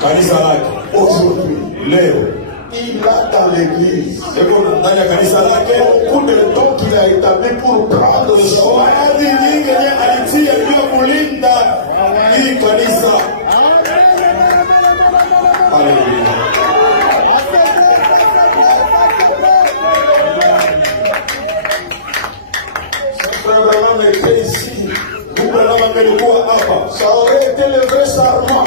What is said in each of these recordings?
Kanisa lake aujourd'hui, leo, il a dans l'église. Et qu'on a dans kanisa lake, beaucoup de temps qu'il a établi pour prendre soin. Hadi nyingi nye alitia bila kulinda hii kanisa. Alléluia. Frère Branham était ici. Ça aurait été le vrai sarment.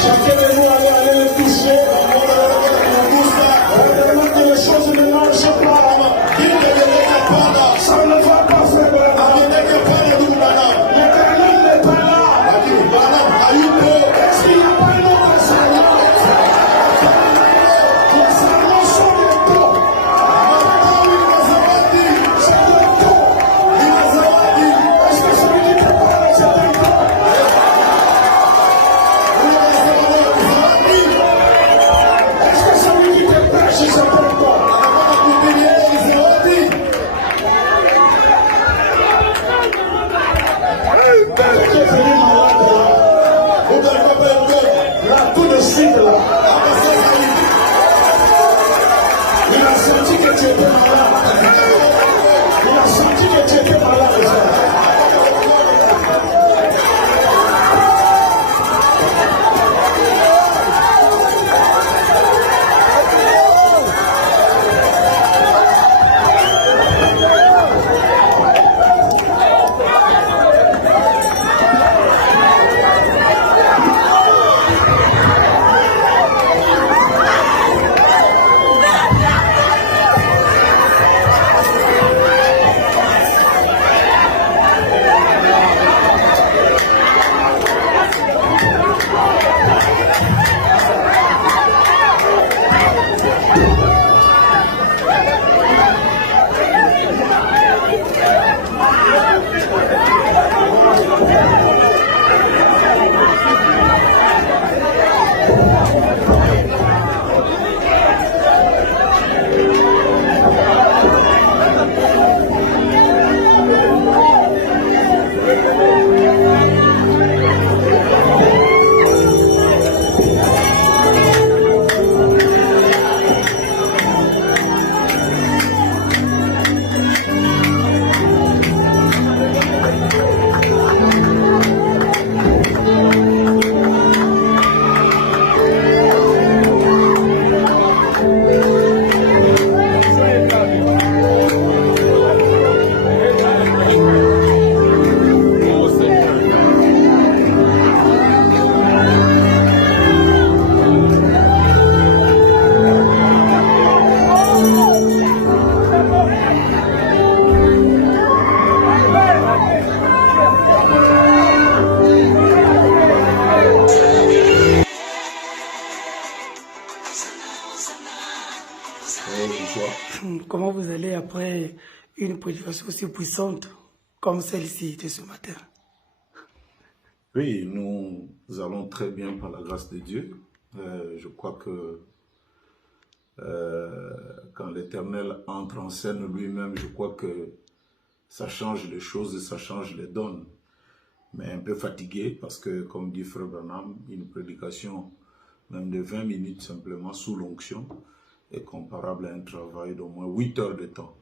Chacun de nous allait aller le toucher. Vraiment que les choses ne marchent pas. Ça ne va pas faire. L'éternel n'est pas là. Est-ce qu'il n'y a pas une autre sarment? Les sarments sont bientôt. Comment vous allez après une prédication aussi puissante comme celle-ci de ce matin? Oui, nous allons très bien par la grâce de Dieu. Je crois que quand l'Éternel entre en scène lui-même, je crois que ça change les choses et ça change les donnes. Mais un peu fatigué parce que, comme dit Frère Branham, une prédication même de 20 minutes simplement sous l'onction est comparable à un travail d'au moins 8 heures de temps.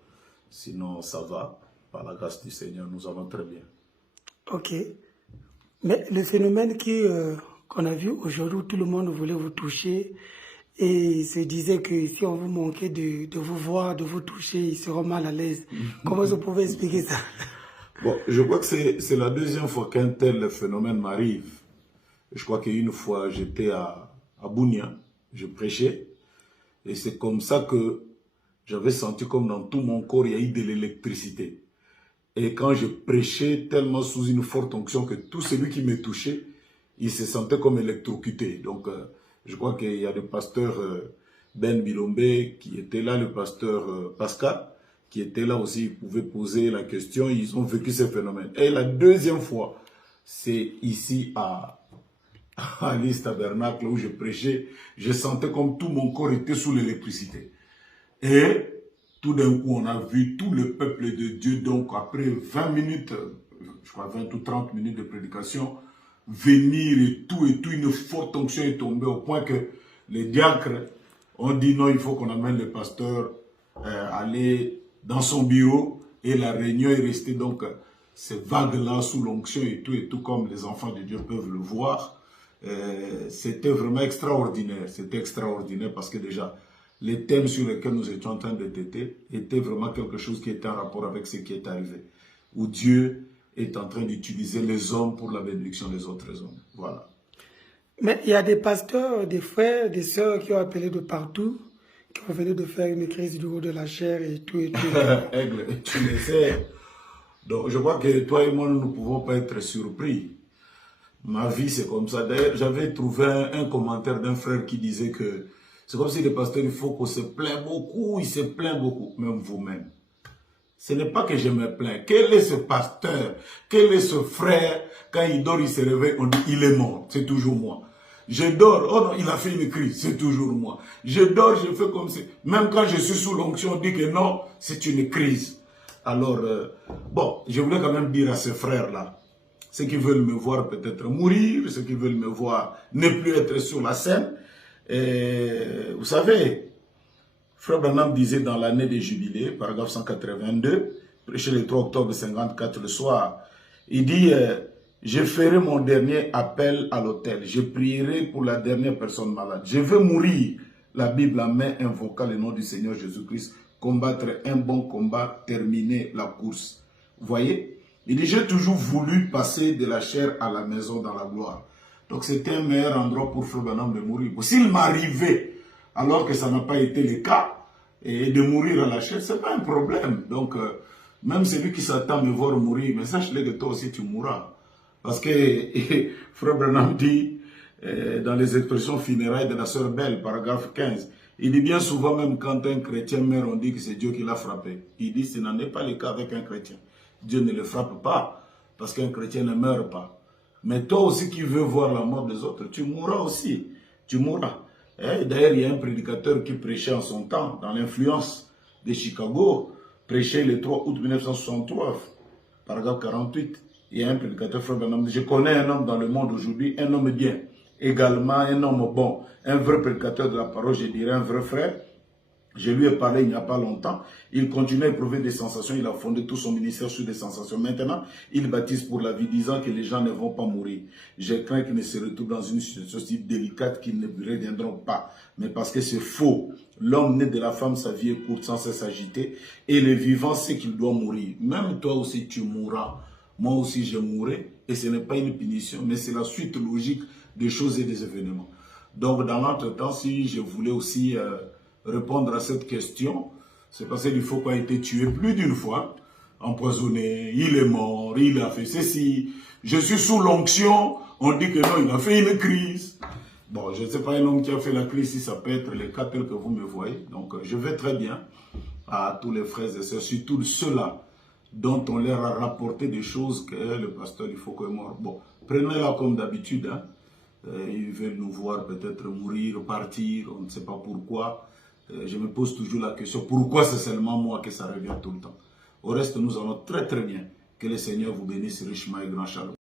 Sinon, ça va. Par la grâce du Seigneur, nous allons très bien. Ok. Mais le phénomène qu'on a vu aujourd'hui, tout le monde voulait vous toucher et se disait que si on vous manquait de vous voir, de vous toucher, ils seront mal à l'aise. Comment vous pouvez expliquer ça? Bon, je crois que c'est la deuxième fois qu'un tel phénomène m'arrive. Je crois qu'une fois, j'étais à Bunia, je prêchais, et c'est comme ça que j'avais senti comme dans tout mon corps, il y a eu de l'électricité. Et quand je prêchais tellement sous une forte onction que tout celui qui me touchait, il se sentait comme électrocuté. Donc, je crois qu'il y a le pasteur Ben Bilombe qui était là, le pasteur Pascal, qui était là aussi, ils pouvaient poser la question, ils ont vécu ce phénomène. Et la deuxième fois, c'est ici à l'Église Tabernacle où je prêchais, je sentais comme tout mon corps était sous l'électricité. Et tout d'un coup, on a vu tout le peuple de Dieu, donc après 20 minutes, je crois 20 ou 30 minutes de prédication, venir et tout, une forte onction est tombée au point que les diacres ont dit non, il faut qu'on amène le pasteur aller dans son bureau et la réunion est restée donc ces vagues-là sous l'onction et tout comme les enfants de Dieu peuvent le voir. C'était vraiment extraordinaire, parce que déjà, les thèmes sur lesquels nous étions en train de traiter étaient vraiment quelque chose qui était en rapport avec ce qui est arrivé, où Dieu est en train d'utiliser les hommes pour la bénédiction des autres hommes. Voilà. Mais il y a des pasteurs, des frères, des sœurs qui ont appelé de partout, qui ont venu de faire une crise du haut de la chair et tout. Aigle, tu le sais. Donc je crois que toi et moi, nous ne pouvons pas être surpris. Ma vie, c'est comme ça. D'ailleurs, j'avais trouvé un commentaire d'un frère qui disait que c'est comme si le pasteur, il faut qu'on se plaint beaucoup, il se plaint beaucoup, même vous-même. Ce n'est pas que je me plains. Quel est ce pasteur? Quel est ce frère? Quand il dort, il se réveille, on dit il est mort. C'est toujours moi. Je dors, oh non, il a fait une crise, c'est toujours moi. Je dors, je fais comme si... Même quand je suis sous l'onction, on dit que non, c'est une crise. Alors, bon, je voulais quand même dire à ces frères-là, ceux qui veulent me voir peut-être mourir, ceux qui veulent me voir ne plus être sur la scène. Et vous savez, Frère Branham disait dans l'année des jubilés, paragraphe 182, prêché le 3 octobre 54 le soir, il dit, je ferai mon dernier appel à l'autel, je prierai pour la dernière personne malade. Je veux mourir, la Bible en main, invoquant le nom du Seigneur Jésus-Christ, combattre un bon combat, terminer la course. Vous voyez? Il dit, j'ai toujours voulu passer de la chair à la maison dans la gloire. Donc c'était un meilleur endroit pour Frère Branham de mourir. S'il m'arrivait, alors que ça n'a pas été le cas, et de mourir à la chair, ce n'est pas un problème. Donc, même celui qui s'attend à me voir mourir, mais sache-le que toi aussi tu mourras. Parce que Frère Branham dit, dans les expressions funérailles de la sœur Belle, paragraphe 15, il dit bien souvent, même quand un chrétien meurt, on dit que c'est Dieu qui l'a frappé. Il dit, ce n'en est pas le cas avec un chrétien. Dieu ne le frappe pas, parce qu'un chrétien ne meurt pas. Mais toi aussi qui veux voir la mort des autres, tu mourras aussi. Tu mourras. D'ailleurs, il y a un prédicateur qui prêchait en son temps, dans l'influence de Chicago, prêchait le 3 août 1963, paragraphe 48. Il y a un prédicateur, Frère Branham, je connais un homme dans le monde aujourd'hui, un homme bien, également un homme bon, un vrai prédicateur de la parole, je dirais un vrai frère. Je lui ai parlé il n'y a pas longtemps. Il continue à éprouver des sensations. Il a fondé tout son ministère sur des sensations. Maintenant, il baptise pour la vie, disant que les gens ne vont pas mourir. Je crains qu'ils ne se retrouvent dans une situation si délicate qu'ils ne reviendront pas. Mais parce que c'est faux. L'homme né de la femme, sa vie est courte sans cesse agitée. Et le vivant sait qu'il doit mourir. Même toi aussi, tu mourras. Moi aussi, je mourrai. Et ce n'est pas une punition, mais c'est la suite logique des choses et des événements. Donc, dans l'entretemps, si je voulais aussi... répondre à cette question, c'est parce qu'il faut pas été tué plus d'une fois, empoisonné, il est mort, il a fait ceci, je suis sous l'onction, on dit que non, il a fait une crise. Bon, je ne sais pas un homme qui a fait la crise, si ça peut être le cas tel que vous me voyez. Donc, je vais très bien à tous les frères et sœurs, surtout ceux-là dont on leur a rapporté des choses que le pasteur, il faut qu'il est mort. Bon, prenez-la comme d'habitude, hein. Ils veulent nous voir peut-être mourir, partir, on ne sait pas pourquoi. Je me pose toujours la question, pourquoi c'est seulement moi que ça revient tout le temps? Au reste, nous allons très très bien. Que le Seigneur vous bénisse richement et grand shalom.